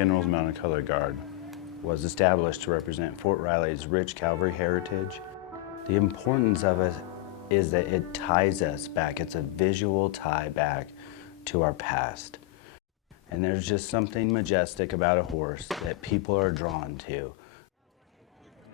General's Mounted Color Guard was established to represent Fort Riley's rich cavalry heritage. The importance of it is that it ties us back. It's a visual tie back to our past. And there's just something majestic about a horse that people are drawn to.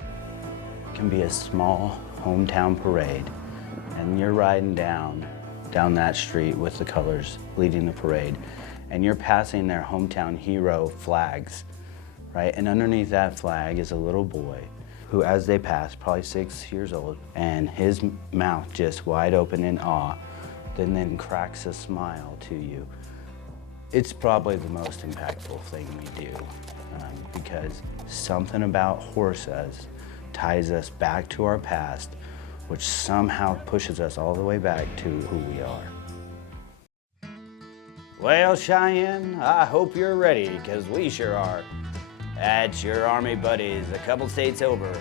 It can be a small hometown parade, and you're riding down that street with the colors leading the parade, and you're passing their hometown hero flags, right? And underneath that flag is a little boy who, as they pass, probably 6 years old, and his mouth just wide open in awe, then cracks a smile to you. It's probably the most impactful thing we do because something about horses ties us back to our past, which somehow pushes us all the way back to who we are. Well, Cheyenne, I hope you're ready, because we sure are. That's your Army buddies a couple states over,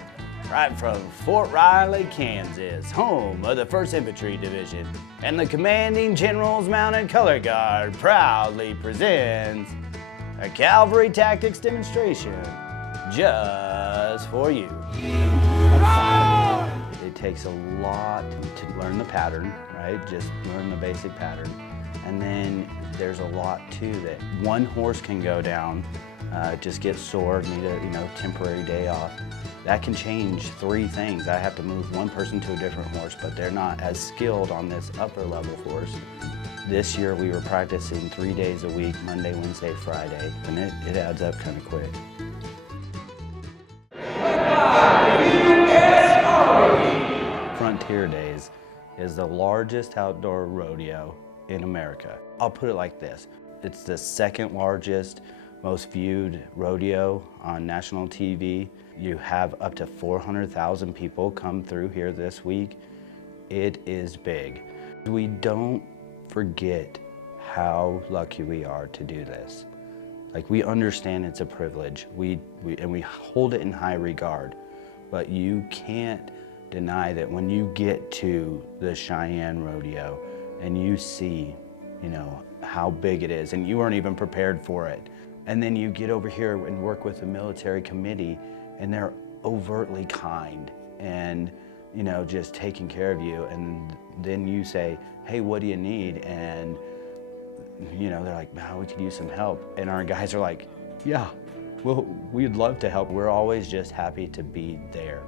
right from Fort Riley, Kansas, home of the 1st Infantry Division, and the Commanding General's Mounted Color Guard proudly presents a cavalry tactics demonstration just for you. It takes a lot to learn the pattern, right? Just learn the basic pattern. And then there's a lot too that one horse can go down, just get sore, need a temporary day off. That can change 3 things. I have to move one person to a different horse, but they're not as skilled on this upper level horse. This year we were practicing 3 days a week, Monday, Wednesday, Friday, and it adds up kind of quick. Frontier Days is the largest outdoor rodeo in America. I'll put it like this. It's the 2nd largest, most viewed rodeo on national TV. You have up to 400,000 people come through here this week. It is big. We don't forget how lucky we are to do this. Like, we understand it's a privilege, and we hold it in high regard, but you can't deny that when you get to the Cheyenne rodeo and you see, how big it is, and you weren't even prepared for it. And then you get over here and work with the military committee, and they're overtly kind and, just taking care of you. And then you say, hey, what do you need? And, they're like, wow, we could use some help. And our guys are like, yeah, well, we'd love to help. We're always just happy to be there.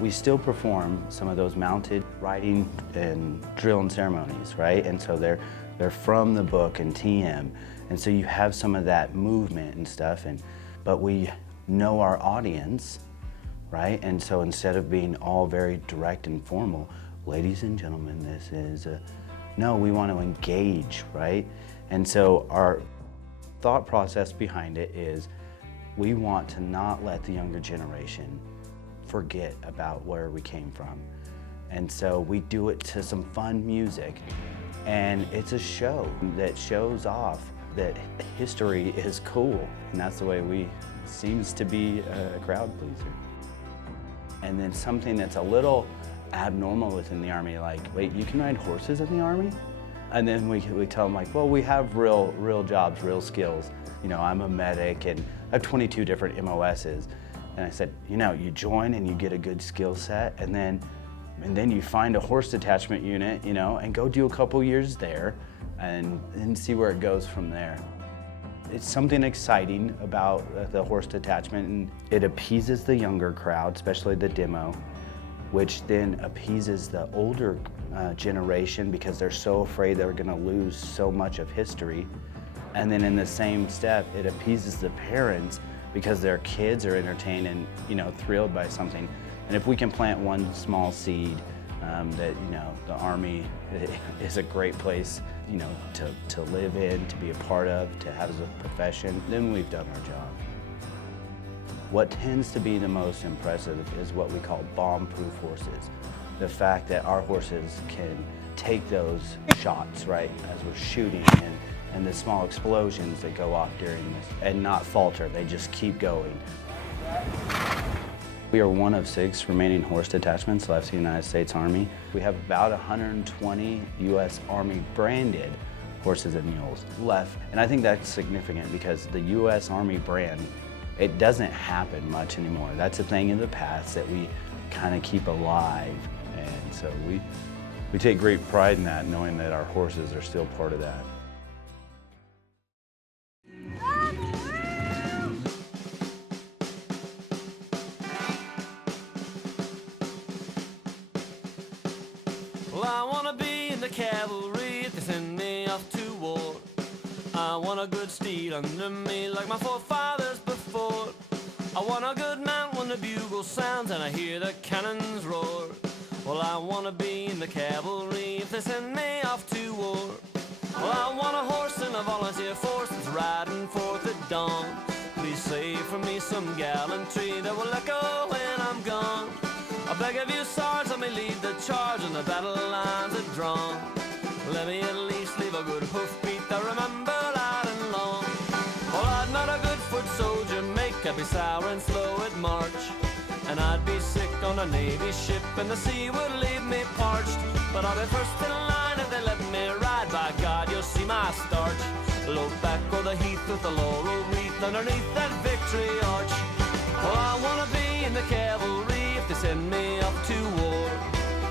We still perform some of those mounted riding and drill and ceremonies, right? And so they're from the book and TM. And so you have some of that movement and stuff, but we know our audience, right? And so instead of being all very direct and formal, ladies and gentlemen, this is no, we want to engage, right? And so our thought process behind it is we want to not let the younger generation forget about where we came from. And so we do it to some fun music, and it's a show that shows off that history is cool, and that's the way seems to be a crowd pleaser. And then something that's a little abnormal within the Army, like, wait, you can ride horses in the Army? And then we tell them, like, well, we have real jobs, real skills. I'm a medic, and I have 22 different MOSs. And I said, you join and you get a good skill set, and then you find a horse detachment unit, and go do a couple years there and see where it goes from there. It's something exciting about the horse detachment, and it appeases the younger crowd, especially the demo, which then appeases the older generation because they're so afraid they're gonna lose so much of history. And then in the same step, it appeases the parents because their kids are entertained and thrilled by something. And if we can plant one small seed that the Army is a great place to live in, to be a part of, to have as a profession, then we've done our job. What tends to be the most impressive is what we call bomb-proof horses. The fact that our horses can take those shots, right, as we're shooting, and the small explosions that go off during this, and not falter, they just keep going. We are one of 6 remaining horse detachments left in the United States Army. We have about 120 U.S. Army branded horses and mules left. And I think that's significant because the U.S. Army brand, it doesn't happen much anymore. That's a thing in the past that we kind of keep alive. And so we take great pride in that, knowing that our horses are still part of that. Well, I want to be in the cavalry if they send me off to war. I want a good steed under me like my forefathers before. I want a good mount when the bugle sounds and I hear the cannons roar. Well, I want to be in the cavalry if they send me off to war. Well, I want a horse in a volunteer force that's riding forth at dawn. Please save for me some gallantry that will echo when I'm gone. I beg of you, Sarge, let me lead the charge and the battle lines are drawn. Let me at least leave a good hoofbeat that remember loud and long. Well, I'd not a good foot soldier make, I'd be sour and slow at march. And I'd be sick on a Navy ship and the sea would leave me parched. But I'll be first in line if they let me ride, by God, you'll see my starch. Low back o'er the heath with the laurel wreath underneath that victory arch. Well, I wanna be in the cavalry if they send me off to war.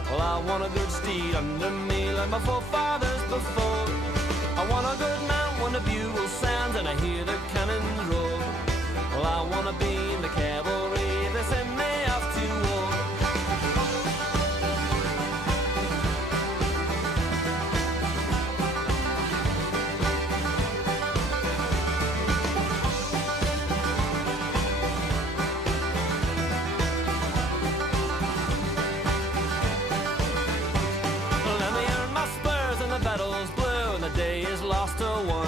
Well, I want a good steed under me like my forefathers before. I want a good mount when the bugle sounds and I hear the cannons roar. Well, I wanna be in the cavalry if they send me off to war. Battle's blue and the day is lost or won.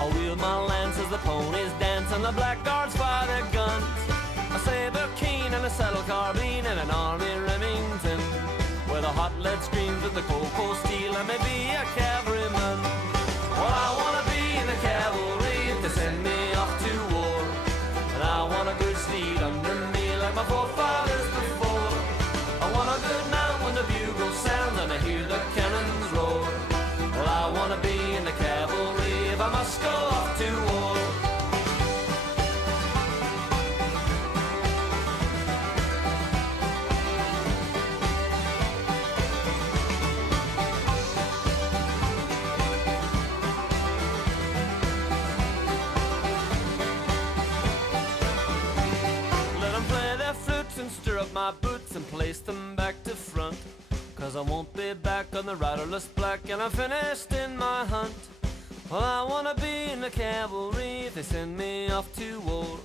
I'll wield my lance as the ponies dance and the blackguards fire their guns. A saber keen and a saddle carbine and an army Remington, where the hot lead screams with the cold steel. I may be a cavalryman. Well, I wanna be in the cavalry if they send me off to war. And I want a good steed under me like my forefathers before. I want a good mount when the bugle sounds and I hear the cannons roar. Well, I wanna be in the cavalry if I must go off to war. Let them play their flutes and stir up my boots and place them back to front. 'Cause I won't be back on the riderless black and I'm finished in my hunt. Well, I wanna be in the cavalry if they send me off to war.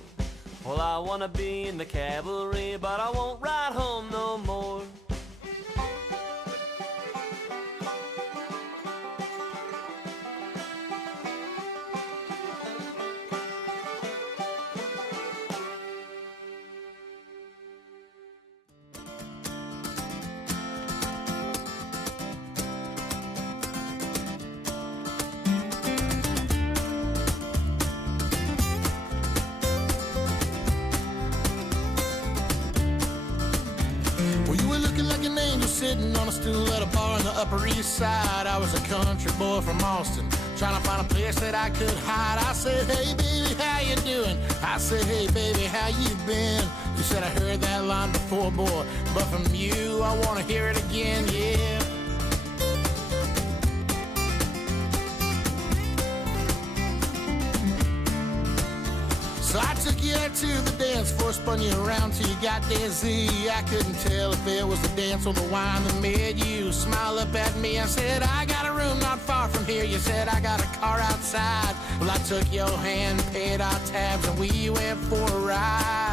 Well, I wanna be in the cavalry, but I won't ride home no more. Sitting on a stool at a bar on the Upper East Side. I was a country boy from Austin, trying to find a place that I could hide. I said, hey baby, how you doing? I said, hey baby, how you been? You said, I heard that line before, boy, but from you, I want to hear it again, yeah. So I took you out to the dance floor, spun you around till you got dizzy. I couldn't tell if it was the dance or the wine that made you smile up at me. I said, I got a room not far from here. You said, I got a car outside. Well, I took your hand, paid our tabs, and we went for a ride.